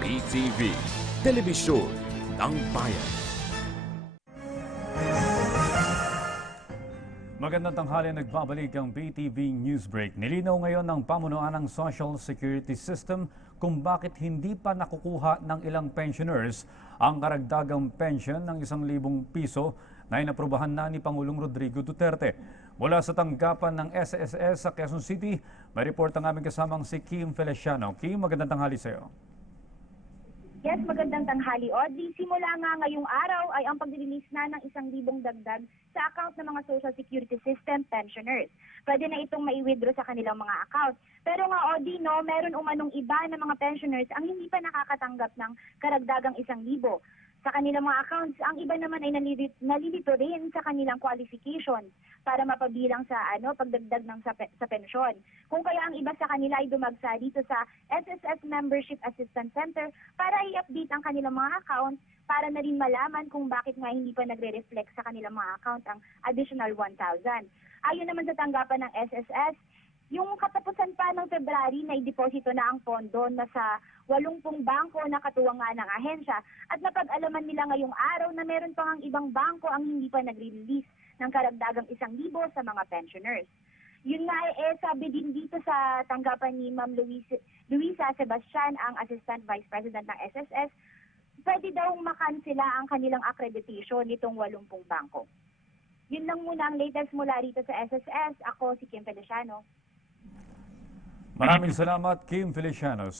PTV, Telebisyon ng Bayan. Magandang tanghali, nagbabalik ang PTV Newsbreak. Nilinaw ngayon ng pamunuan ng Social Security System kung bakit hindi pa nakukuha ng ilang pensioners ang karagdagang pension ng 1,000 piso na inaprubahan na ni Pangulong Rodrigo Duterte. Mula sa tanggapan ng SSS sa Quezon City, may report ang aming kasamang si Kim Feliciano. Kim, magandang tanghali sa iyo. Yes, magandang tanghali, Audrey. Simula nga ngayong araw ay ang pag-release na ng 1,000 dagdag sa account ng mga Social Security System pensioners. Pwede na itong mai-withdraw sa kanilang mga account. Pero nga, Audrey, no, meron umanong iba na mga pensioners ang hindi pa nakakatanggap ng karagdagang 1,000 sa kanilang mga accounts. Ang iba naman ay nalilito rin sa kanilang qualifications para mapabilang sa pagdagdag ng sa pensyon. Kung kaya ang iba sa kanila ay dumagsa dito sa SSS Membership Assistance Center para i-update ang kanilang mga accounts para na rin malaman kung bakit nga hindi pa nagre-reflect sa kanilang mga account ang additional 1,000. Ayon naman sa tanggapan ng SSS, yung katapusan pa ng February na i-deposito na ang pondo na sa 80 bangko na katuwang nga ng ahensya at napag-alaman nila ngayong araw na meron pang ang ibang bangko ang hindi pa nagre-release ng karagdagang 1,000 sa mga pensioners. Yun nga sabi din dito sa tanggapan ni Ma'am Luisa Sebastian, ang Assistant Vice President ng SSS, pwede daw makansela ang kanilang accreditation nitong 80 bangko. Yun lang muna ang latest mula rito sa SSS. Ako si Kim Feliciano. Maraming salamat, Kim Feliciano.